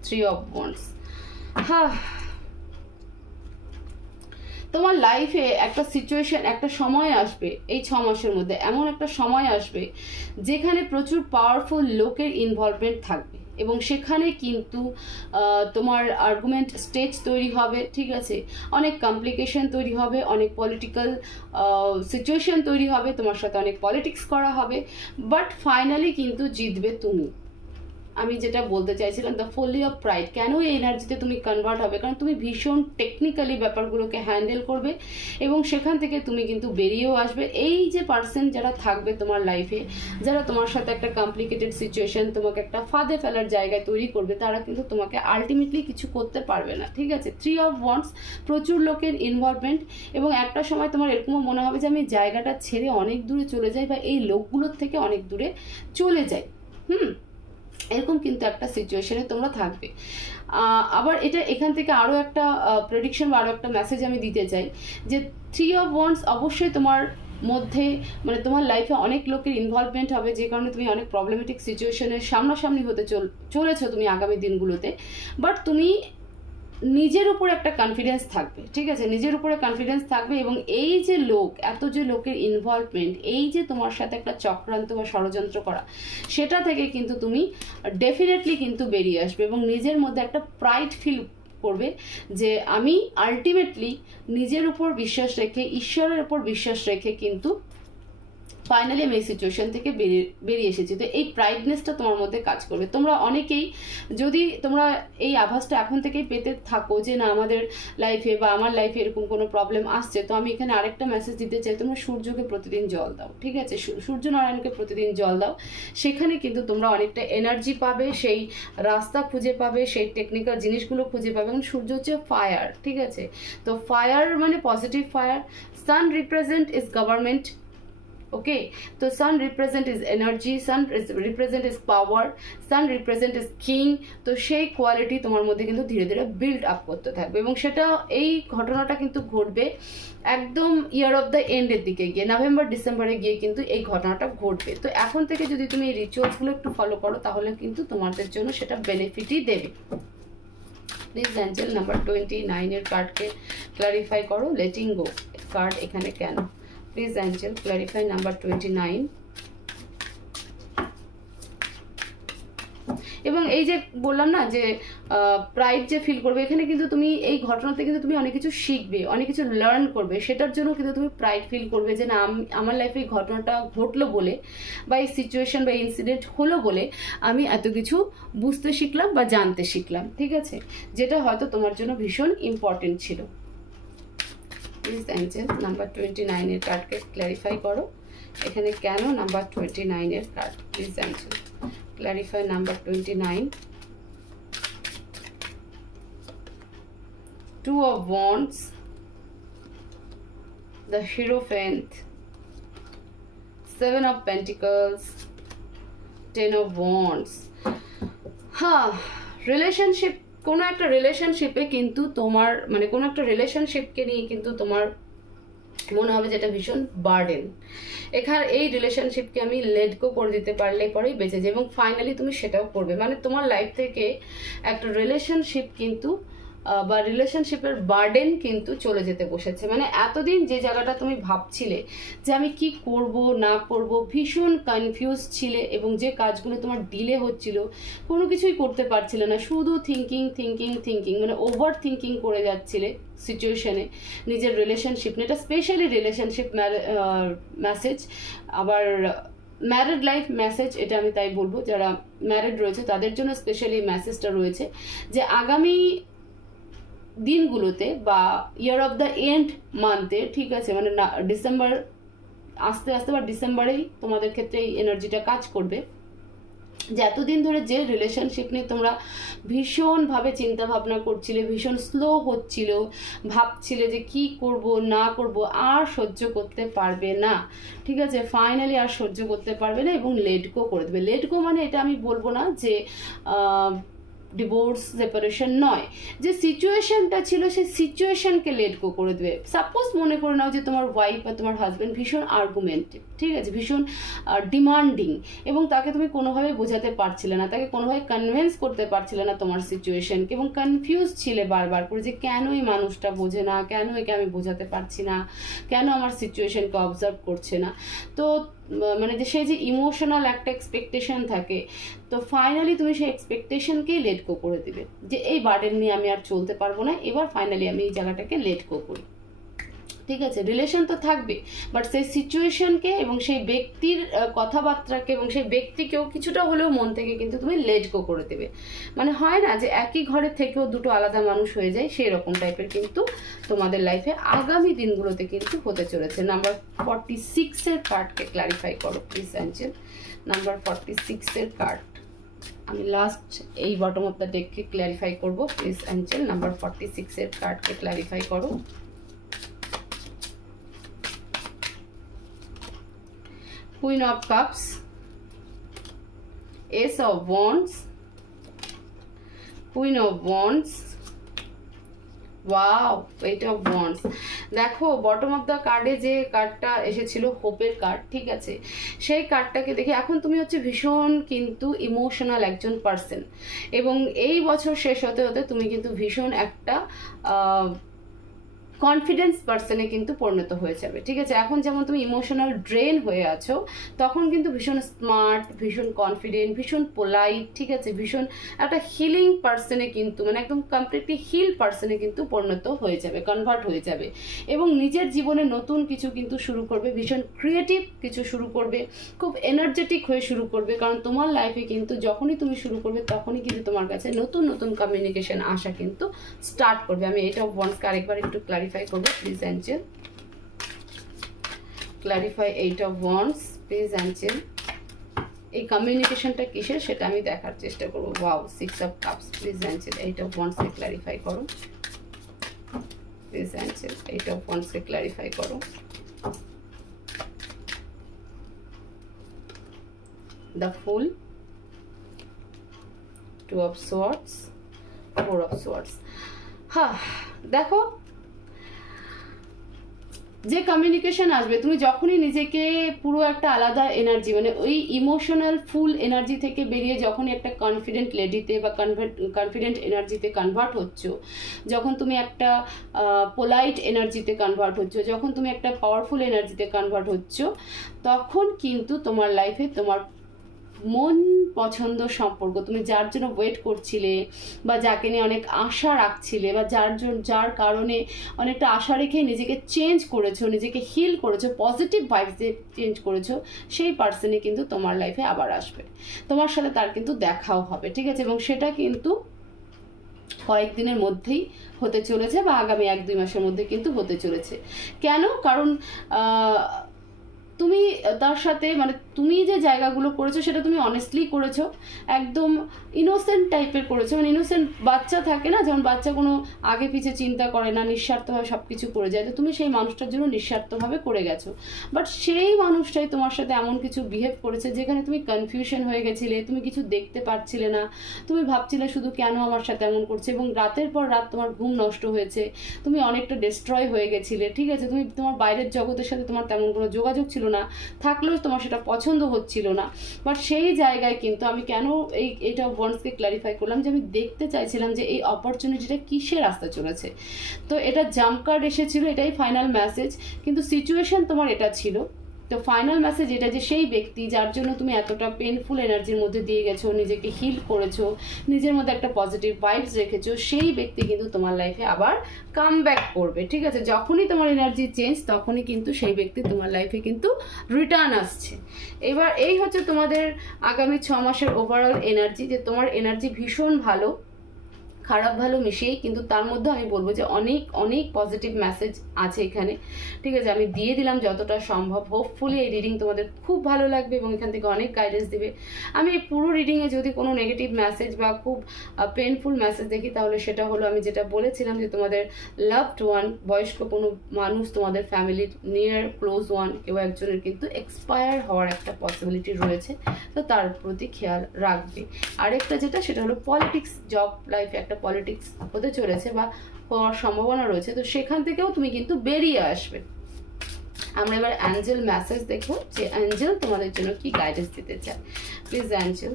Three of Wands. তোমার লাইফে একটা situation, একটা সময় আসবে এই 6 মাসের মধ্যে, এমন একটা সময় আসবে যেখানে প্রচুর পাওয়ারফুল লোকের ইনভলভমেন্ট থাকবে এবং সেখানে কিন্তু তোমার আর্গুমেন্ট স্টেজ তৈরি হবে, ঠিক আছে, অনেক কমপ্লিকেশন তৈরি হবে, অনেক পলিটিক্যাল সিচুয়েশন তৈরি হবে, তোমার সাথে অনেক পলিটিক্স করা হবে, বাট ফাইনালি কিন্তু জিতবে তুমি। আমি যেটা বলতে চাইছিলাম, দ্য ফলি অফ প্রাইড। কেন এই এনার্জিতে তুমি কনভার্ট হবে? কারণ তুমি ভীষণ টেকনিক্যালি ব্যাপারগুলোকে হ্যান্ডেল করবে এবং সেখান থেকে তুমি কিন্তু বেরিয়েও আসবে। এই যে পার্সন যারা থাকবে তোমার লাইফে, যারা তোমার সাথে একটা কমপ্লিকেটেড সিচুয়েশন, তোমাকে একটা ফাঁদে ফেলার জায়গায় তৈরি করবে, তারা কিন্তু তোমাকে আলটিমেটলি কিছু করতে পারবে না, ঠিক আছে। 3 অফ ওয়ান্ডস, প্রচুর লোকের ইনভলভমেন্ট এবং একটা সময় তোমার এরকমও মনে হবে যে আমি জায়গাটা ছেড়ে অনেক দূরে চলে যাই বা এই লোকগুলোর থেকে অনেক দূরে চলে যাই। এরকম কিন্তু একটা সিচুয়েশনে তোমরা থাকবে। আবার এটা এখান থেকে আরও একটা প্রেডিকশন বা আরও একটা মেসেজ আমি দিতে চাই যে 3 অফ ওয়ান্ডস অবশ্যই তোমার মধ্যে, মানে তোমার লাইফে অনেক লোকের ইনভলভমেন্ট হবে, যে কারণে তুমি অনেক প্রবলেমেটিক সিচুয়েশনের সামনাসামনি হতে চলেছো তুমি আগামী দিনগুলোতে। বাট তুমি নিজের উপর একটা কনফিডেন্স থাকবে, ঠিক আছে, নিজের উপরে কনফিডেন্স থাকবে এবং এই যে লোক, এত যে লোকের ইনভলভমেন্ট, এই যে তোমার সাথে একটা চক্রান্ত বা ষড়যন্ত্র করা, সেটা থেকে কিন্তু তুমি ডেফিনেটলি কিন্তু বেরিয়ে আসবে এবং নিজের মধ্যে একটা প্রাইড ফিল করবে যে আমি আলটিমেটলি নিজের উপর বিশ্বাস রেখে, ঈশ্বরের উপর বিশ্বাস রেখে কিন্তু ফাইনালি আমি এই সিচুয়েশন থেকে বেরিয়ে এসেছি। তো এই প্রাইডনেসটা তোমার মধ্যে কাজ করবে। তোমরা অনেকেই, যদি তোমরা এই আভাসটা এখন থেকেই পেতে থাকো যে না আমাদের লাইফে বা আমার লাইফে এরকম কোনো প্রবলেম আসছে, তো আমি এখানে আরেকটা মেসেজ দিতে চাই, তোমরা সূর্যকে প্রতিদিন জল দাও, ঠিক আছে, সূর্যনারায়ণকে প্রতিদিন জল দাও। সেখানে কিন্তু তোমরা অনেকটা এনার্জি পাবে, সেই রাস্তা খুঁজে পাবে, সেই টেকনিক্যাল জিনিসগুলো খুঁজে পাবে। এবং সূর্য হচ্ছে ফায়ার, ঠিক আছে, তো ফায়ার মানে positive fire. Sun represent is government, okay, তো sun represent is energy, sun represent is power, sun represent is king. তো সেই কোয়ালিটি তোমার মধ্যে কিন্তু ধীরে ধীরে বিল্ড আপ করতে থাকবে এবং সেটা, এই ঘটনাটা কিন্তু ঘটবে একদম ইয়ার অফ দ্য এন্ডের দিকে গিয়ে, নভেম্বর ডিসেম্বরে গিয়ে কিন্তু এই ঘটনাটা ঘটবে। তো এখন থেকে যদি তুমি এই রিচুয়ালসগুলো একটু ফলো করো তাহলে কিন্তু তোমাদের জন্য সেটা বেনিফিটই দেবে। প্লিজ অ্যাঞ্জেল নাম্বার 29 এর কার্ডকে ক্লারিফাই করো। লেটিং গো কার্ড এখানে কেন? Please angel clarify number 29। এবং এই যে বললাম না যে প্রাইড যে ফিল করবে, এখানে কিন্তু তুমি এই ঘটনাতে কিন্তু তুমি অনেক কিছু শিখবে, অনেক কিছু লার্ন করবে, সেটার জন্য কিন্তু তুমি প্রাইড ফিল করবে যে না আমার লাইফে এই ঘটনাটা ঘটলো বলে বা এই সিচুয়েশন বা ইনসিডেন্ট হলো বলে আমি এত কিছু বুঝতে শিখলাম বা জানতে শিখলাম, ঠিক আছে, যেটা হয়তো তোমার জন্য ভীষণ ইম্পর্টেন্ট ছিল। প্লিজ অ্যাঞ্জেল নাম্বার 29 এর কার্ডকে ক্ল্যারিফাই করো এখানে কেন নাম্বার 29 এর card. Please Angel clarify number 29। 2 of Wands, the Hierophant, 7 of Pentacles, 10 of Wands। হ্যাঁ, রিলেশনশিপ, কোনো একটা রিলেশনশিপে কিন্তু তোমার, মানে কোনো একটা রিলেশনশিপকে নিয়ে কিন্তু তোমার মনে হবে যেটা ভীষণ বার্ডেন। এখানে এই রিলেশনশিপকে আমি লেট গো করে দিতে পারলে পরেই বেঁচে যাই এবং ফাইনালি তুমি সেটাও করবে। মানে তোমার লাইফ থেকে একটা রিলেশনশিপ কিন্তু বা রিলেশনশিপের বার্ডেন কিন্তু চলে যেতে বসেছে। মানে এতদিন যে জায়গাটা তুমি ভাবছিলে যে আমি কি করব না করব, ভীষণ কনফিউজ ছিলে এবং যে কাজগুলো তোমার ডিলে হচ্ছিল, কোনো কিছুই করতে পারছিলে না, শুধু থিঙ্কিং থিঙ্কিং থিঙ্কিং, মানে ওভার থিঙ্কিং করে যাচ্ছিলে সিচুয়েশনে নিজের রিলেশনশিপ নিয়ে। এটা স্পেশালি রিলেশনশিপ মেসেজ, আবার ম্যারিড লাইফ মেসেজ, এটা আমি তাই বলবো, যারা ম্যারিড রয়েছে তাদের জন্য স্পেশালি মেসেজটা রয়েছে যে আগামী দিনগুলোতে বা ইয়ার অফ দ্য এন্ড মান্থে, ঠিক আছে, মানে ডিসেম্বর আস্তে আস্তে বা ডিসেম্বরেই তোমাদের ক্ষেত্রে এই এনার্জিটা কাজ করবে যে এতদিন ধরে যে রিলেশনশিপ নিয়ে তোমরা ভীষণভাবে চিন্তা ভাবনা করছিলে, ভীষণ স্লো হচ্ছিল, ভাবছিলে যে কি করব না করব, আর সহ্য করতে পারবে না, ঠিক আছে, ফাইনালি আর সহ্য করতে পারবে না এবং লেট গো করে দেবে। লেট গো মানে এটা আমি বলবো না যে ডিভোর্স সেপারেশন নয়, যে সিচুয়েশনটা ছিল সেই সিচুয়েশনকে লেট গো করে দেবে। সাপোজ মনে করে নাও যে তোমার ওয়াইফ বা তোমার হাজব্যান্ড ভীষণ আর্গুমেন্টিভ, ঠিক আছে, ভীষণ ডিমান্ডিং, এবং তাকে তুমি কোনোভাবে বোঝাতে পারছিলে না, তাকে কোনোভাবে কনভিন্স করতে পারছিলে না তোমার সিচুয়েশনকে, এবং কনফিউজ ছিলে বারবার করে যে কেন এই মানুষটা বোঝে না, কেন একে আমি বোঝাতে পারছি না, কেন আমার সিচুয়েশনকে অবজার্ভ করছে না। তো মানে যে সেই যে ইমোশনাল একটা এক্সপেকটেশন থাকে, তো ফাইনালি তুমি সেই এক্সপেকটেশনকেই লেট গো করে দিবে যে এই বার্ডেন নিয়ে আমি আর চলতে পারবো না, এবার ফাইনালি আমি এই জায়গাটাকে লেট গো করি। ঠিক আছে, রিলেশন তো থাকবে, বাট সেই সিচুয়েশনকে এবং সেই ব্যক্তির কথাবার্তাকে এবং সেই ব্যক্তিকেও কিছুটা হলেও মন থেকে কিন্তু তুমি লেট গো করে দেবে। মানে হয় না যে একই ঘরের থেকেও দুটো আলাদা মানুষ হয়ে যায়, সেই রকম টাইপের কিন্তু তোমাদের লাইফে আগামী দিনগুলোতে কিন্তু হতে চলেছে। নাম্বার 46 এর কার্ডকে ক্লারিফাই করো প্লিজ অ্যাঞ্জেল। নাম্বার 46 এর কার্ড আমি লাস্ট এই বটম অফ দ্য ডেককে ক্লারিফাই করবো প্লিজ অ্যাঞ্জেল। নাম্বার 46 এর কার্ডকে ক্লারিফাই করো। Queen of Cups, Ace of Wands, Queen of Wands, wow, eight of wands. দেখো বটম অফ দ্য কার্ডে যে কার্ডটা এসেছিল হোপের কার্ড, ঠিক আছে, সেই কার্ডটাকে দেখে এখন তুমি হচ্ছে ভীষণ কিন্তু ইমোশনাল একজন পার্সন, এবং এই বছর শেষ হতে হতে তুমি কিন্তু ভীষণ একটা কনফিডেন্স পার্সনে কিন্তু পরিণত হয়ে যাবে। ঠিক আছে, এখন যেমন তুমি ইমোশনাল ড্রেন হয়ে আছো, তখন কিন্তু ভীষণ স্মার্ট, ভীষণ কনফিডেন্ট, ভীষণ পোলাইট, ঠিক আছে, ভীষণ একটা হিলিং পার্সনে কিন্তু মানে একদম কমপ্লিটলি হিল পার্সনে কিন্তু পরিণত হয়ে যাবে, কনভার্ট হয়ে যাবে, এবং নিজের জীবনে নতুন কিছু কিন্তু শুরু করবে, ভীষণ ক্রিয়েটিভ কিছু শুরু করবে, খুব এনার্জেটিক হয়ে শুরু করবে। কারণ তোমার লাইফে কিন্তু যখনই তুমি শুরু করবে তখনই কিন্তু তোমার কাছে নতুন নতুন কমিউনিকেশন আসা কিন্তু স্টার্ট করবে। আমি এইট অফ ওয়ান্ডসকে আরেকবার একটু ক্লারিফাই করবো please angel. Clarify eight of wands please angel. এই কমিউনিকেশনটা কিসের সেটা আমি দেখার চেষ্টা করবো। Wow, six of cups please angel. Eight of ওয়ান্ডসকে ক্লারিফাই করো প্লিজ অ্যাঞ্জেল। এইট অফ ওয়ান্ডসকে ক্লারিফাই করো। The fool, two of swords, four of swords. হ্যাঁ দেখো, যে কমিউনিকেশন আসবে, তুমি যখনই নিজেকে পুরো একটা আলাদা এনার্জি মানে ওই ইমোশনাল ফুল এনার্জি থেকে বেরিয়ে যখনই একটা কনফিডেন্ট লেডিতে বা কনফিডেন্ট এনার্জিতে কনভার্ট হচ্ছ, যখন তুমি একটা পোলাইট এনার্জিতে কনভার্ট হচ্ছ, যখন তুমি একটা পাওয়ারফুল এনার্জিতে কনভার্ট হচ্ছ, তখন কিন্তু তোমার লাইফে তোমার মন পছন্দ সম্পর্ক, তুমি যার জন্য ওয়েট করছিলে বা যাকে নিয়ে অনেক আশা রাখছিলে বা যার কারণে অনেকটা আশা রেখে নিজেকে চেঞ্জ করেছো, নিজেকে হিল করেছো, পজিটিভ ভাইবস দিয়ে চেঞ্জ করেছো, সেই পার্সনই কিন্তু তোমার লাইফে আবার আসবে, তোমার সাথে তার কিন্তু দেখাও হবে। ঠিক আছে, এবং সেটা কিন্তু কয়েকদিনের মধ্যেই হতে চলেছে বা আগামী 1-2 মাসের মধ্যে কিন্তু হতে চলেছে। কেন? কারণ তুমি তার সাথে মানে তুমি যে জায়গাগুলো করেছো সেটা তুমি অনেস্টলি করেছো, একদম ইনোসেন্ট টাইপের করেছো, মানে ইনোসেন্ট বাচ্চা থাকে না, যেমন বাচ্চা কোনো আগে পিছে চিন্তা করে না, নিঃস্বার্থভাবে সব কিছু করে যায়, তো তুমি সেই মানুষটার জন্য নিঃস্বার্থভাবে করে গেছো। বাট সেই মানুষটাই তোমার সাথে এমন কিছু বিহেভ করেছে যেখানে তুমি কনফিউশন হয়ে গেছিলে, তুমি কিছু দেখতে পারছিলে না, তুমি ভাবছিলে শুধু কেন আমার সাথে এমন করছে, এবং রাতের পর রাত তোমার ঘুম নষ্ট হয়েছে, তুমি অনেকটা ডিস্ট্রয় হয়ে গেছিলে। ঠিক আছে, তুমি তোমার বাইরের জগতের সাথে তোমার তেমন কোনো যোগাযোগ ছিল না, থাকলেও তোমার সেটা পছন্দ হচ্ছিল না। বাট সেই জায়গায় কিন্তু আমি কেন এইটা ওয়ান্সকে ক্লারিফাই করলাম যে আমি দেখতে চাইছিলাম যে এই অপরচুনিটিটা কিসের রাস্তা চলেছে। তো এটা জাম্প কার্ড এসেছিল, এটাই ফাইনাল মেসেজ, কিন্তু সিচুয়েশন তোমার এটা ছিল। তো ফাইনাল মেসেজ এটা যে সেই ব্যক্তি যার জন্য তুমি এতটা পেনফুল এনার্জির মধ্যে দিয়ে গেছো, নিজেকে হিল করেছো, নিজের মধ্যে একটা পজিটিভ ভাইবস রেখেছো, সেই ব্যক্তি কিন্তু তোমার লাইফে আবার কাম ব্যাক করবে। ঠিক আছে, যখনই তোমার এনার্জি চেঞ্জ তখনই কিন্তু সেই ব্যক্তি তোমার লাইফে কিন্তু রিটার্ন আসছে। এবার এই হচ্ছে তোমাদের আগামী 6 মাসের ওভারঅল এনার্জি, যে তোমার এনার্জি ভীষণ ভালো, খারাপ ভালো মিশিয়েই, কিন্তু তার মধ্যে আমি বলবো যে অনেক অনেক পজিটিভ মেসেজ আছে এখানে। ঠিক আছে, আমি দিয়ে দিলাম যতটা সম্ভব। হোপফুলি এই রিডিং তোমাদের খুব ভালো লাগবে এবং এখান থেকে অনেক গাইডেন্স দিবে। আমি এই পুরো রিডিংয়ে যদি কোনো নেগেটিভ মেসেজ বা খুব পেনফুল মেসেজ দেখি, তাহলে সেটা হলো আমি যেটা বলেছিলাম যে তোমাদের লাভড ওয়ান, বয়স্ক কোনো মানুষ, তোমাদের ফ্যামিলির নিয়ার ক্লোজ ওয়ান কেউ একজনের কিন্তু এক্সপায়ার হওয়ার একটা পসিবিলিটি রয়েছে, তো তার প্রতি খেয়াল রাখবে। আরেকটা যেটা, সেটা হলো পলিটিক্স, জব লাইফে একটা পলিটিক্স হতে চলেছে বা হওয়ার সম্ভাবনা রয়েছে, তো সেখান থেকেও তুমি কিন্তু বেরিয়ে আসবে। আমরা এবার অ্যাঞ্জেল মেসেজ দেখবো যে অ্যাঞ্জেল তোমাদের জন্য কি গাইডেন্স দিতে চায়। প্লিজ অ্যাঞ্জেল,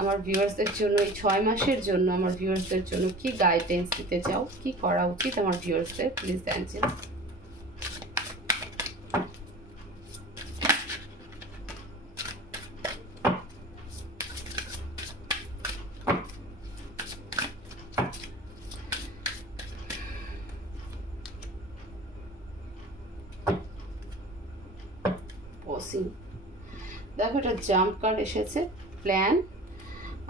আমার ভিউয়ার্সদের জন্য এই 6 মাসের জন্য আমার ভিউয়ার্সদের জন্য কি গাইডেন্স দিতে চাও, কি করা উচিত আমার ভিউয়ার্সদের, প্লিজ অ্যাঞ্জেল। দেখো এটা জাম্প কার্ড এসেছে, প্ল্যান,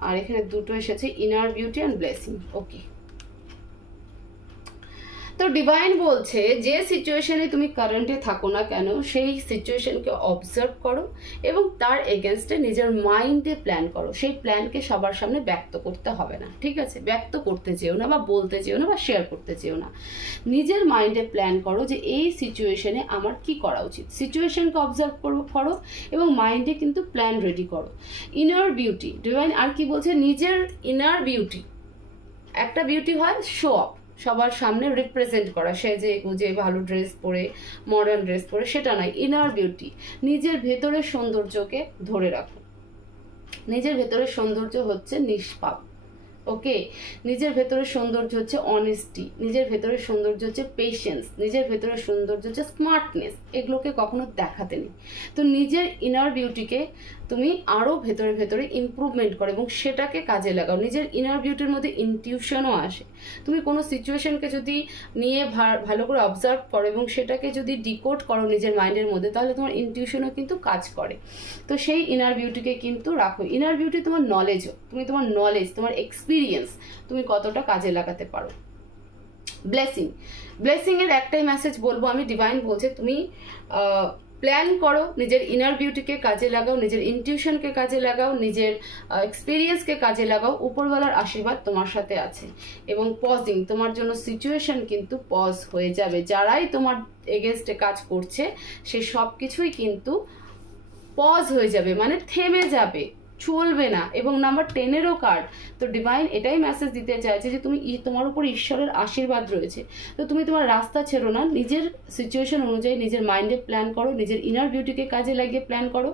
আর এখানে দুটো এসেছে ইনার বিউটি অ্যান্ড ব্লেসিং। ওকে, তো ডিভাইন বলছে যে সিচুয়েশনে তুমি কারেন্টে থাকো না কেন, সেই সিচুয়েশনকে অবজার্ভ করো এবং তার এগেনস্টে নিজের মাইন্ডে প্ল্যান করো। সেই প্ল্যানকে সবার সামনে ব্যক্ত করতে হবে না, ঠিক আছে? ব্যক্ত করতে চেও না বা বলতে চেও না বা শেয়ার করতে চেও না। নিজের মাইন্ডে প্ল্যান করো যে এই সিচুয়েশনে আমার কি করা উচিত। সিচুয়েশনকে অবজার্ভ করো এবং মাইন্ডে কিন্তু প্ল্যান রেডি করো। ইনার বিউটি, ডিভাইন আর কি বলছে, নিজের ইনার বিউটি, একটা বিউটি হয় শো অফ, সবার সামনে রিপ্রেজেন্ট করা, সেজে গুজে ভালো ড্রেস পরে, মডার্ন ড্রেস পরে, সেটা নয়। ইনার বিউটি, নিজের ভেতরের সৌন্দর্যকে ধরে রাখো। নিজের ভেতরের সৌন্দর্য হচ্ছে নিষ্পাপ, ওকে? নিজের ভেতরের সৌন্দর্য হচ্ছে অনেস্টি, নিজের ভেতরের সৌন্দর্য হচ্ছে পেশেন্স, নিজের ভেতরের সৌন্দর্য হচ্ছে স্মার্টনেস। এগুলোকে কখনো দেখাতে নেই। তো নিজের ইনার বিউটিকে তুমি আরও ভেতরে ভেতরে ইমপ্রুভমেন্ট করো এবং সেটাকে কাজে লাগাও। নিজের ইনার বিউটির মধ্যে ইনটিউশনও আসে। তুমি কোনো সিচুয়েশনকে যদি নিয়ে ভালো করে অবজার্ভ করো এবং সেটাকে যদি ডিকোড করো নিজের মাইন্ডের মধ্যে, তাহলে তোমার ইনটিউশনও কিন্তু কাজ করে। তো সেই ইনার বিউটিকে কিন্তু রাখো। ইনার বিউটি তোমার নলেজও, তুমি তোমার নলেজ, তোমার এক্সপিরিয়েন্স তুমি কতটা কাজে লাগাতে পারো। ব্লেসিং, ব্লেসিং এর একটাই মেসেজ বলবো আমি, ডিভাইন বলছে তুমি প্ল্যান করো, নিজের ইনার বিউটিকে কাজে লাগাও, নিজের ইনটিউশনকে কাজে লাগাও, নিজের এক্সপিরিয়েন্সকে কাজে লাগাও। উপরওয়ালার আশীর্বাদ তোমার সাথে আছে। এবং পজিং, তোমার জন্য সিচুয়েশন কিন্তু পজ হয়ে যাবে। যারাই তোমার এগেনস্টে কাজ করছে সে সব কিছুই কিন্তু পজ হয়ে যাবে, মানে থেমে যাবে, চলবে না। এবং নাম্বার 10-এরও কার্ড। তো ডিভাইন এটাই মেসেজ দিতে চাইছে যে তুমি, তোমার উপর ঈশ্বরের আশীর্বাদ রয়েছে, তো তুমি তোমার রাস্তা ছেড়ো না। নিজের সিচুয়েশন অনুযায়ী নিজের মাইন্ডে প্ল্যান করো, নিজের ইনার বিউটিকে কাজে লাগিয়ে প্ল্যান করো।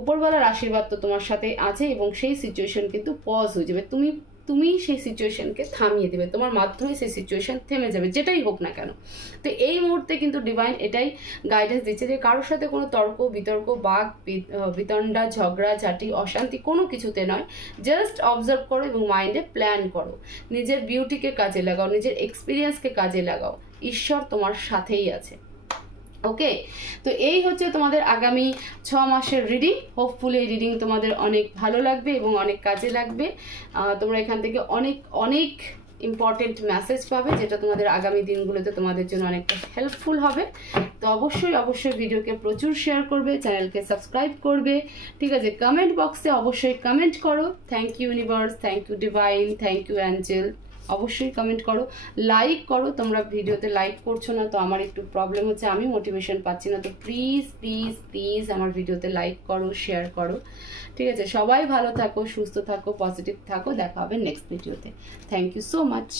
উপরওয়ালার আশীর্বাদ তো তোমার সাথে আছে এবং সেই সিচুয়েশন কিন্তু পজ হয়ে যাবে। তুমি সেই সিচুয়েশনকে থামিয়ে দেবে, তোমার মাধ্যমে সেই সিচুয়েশন থেমে যাবে, যেটাই হোক না কেন। তো এই মুহূর্তে কিন্তু ডিভাইন এটাই গাইডেন্স দিচ্ছে যে কারোর সাথে কোনো তর্ক বিতর্ক, বাক বিতণ্ডা, ঝগড়া ঝাঁটি, অশান্তি কোনো কিছুতে নয়। জাস্ট অবজার্ভ করো এবং মাইন্ডে প্ল্যান করো। নিজের বিউটিকে কাজে লাগাও, নিজের এক্সপিরিয়েন্সকে কাজে লাগাও। ঈশ্বর তোমার সাথেই আছে, ওকে? তো এই হচ্ছে তোমাদের আগামী 6 মাসের রিডিং। হোপফুলি এই রিডিং তোমাদের অনেক ভালো লাগবে এবং অনেক কাজে লাগবে। তোমরা এখান থেকে অনেক অনেক ইম্পর্টেন্ট মেসেজ পাবে, যেটা তোমাদের আগামী দিনগুলোতে তোমাদের জন্য অনেকটা হেল্পফুল হবে। তো অবশ্যই ভিডিওকে প্রচুর শেয়ার করবে, চ্যানেলকে সাবস্ক্রাইব করবে, ঠিক আছে? কমেন্ট বক্সে অবশ্যই কমেন্ট করো। Thank you universe, thank you divine, thank you angel. অবশ্যই কমেন্ট করো, লাইক করো। তোমরা ভিডিওতে লাইক করছো না, তো আমার একটু প্রবলেম হচ্ছে, আমি মোটিভেশন পাচ্ছি না। তো প্লিজ প্লিজ প্লিজ আমার ভিডিওতে লাইক করো, শেয়ার করো, ঠিক আছে? সবাই ভালো থাকো, সুস্থ থাকো, পজিটিভ থাকো। দেখা হবে নেক্সট ভিডিওতে। Thank you so much.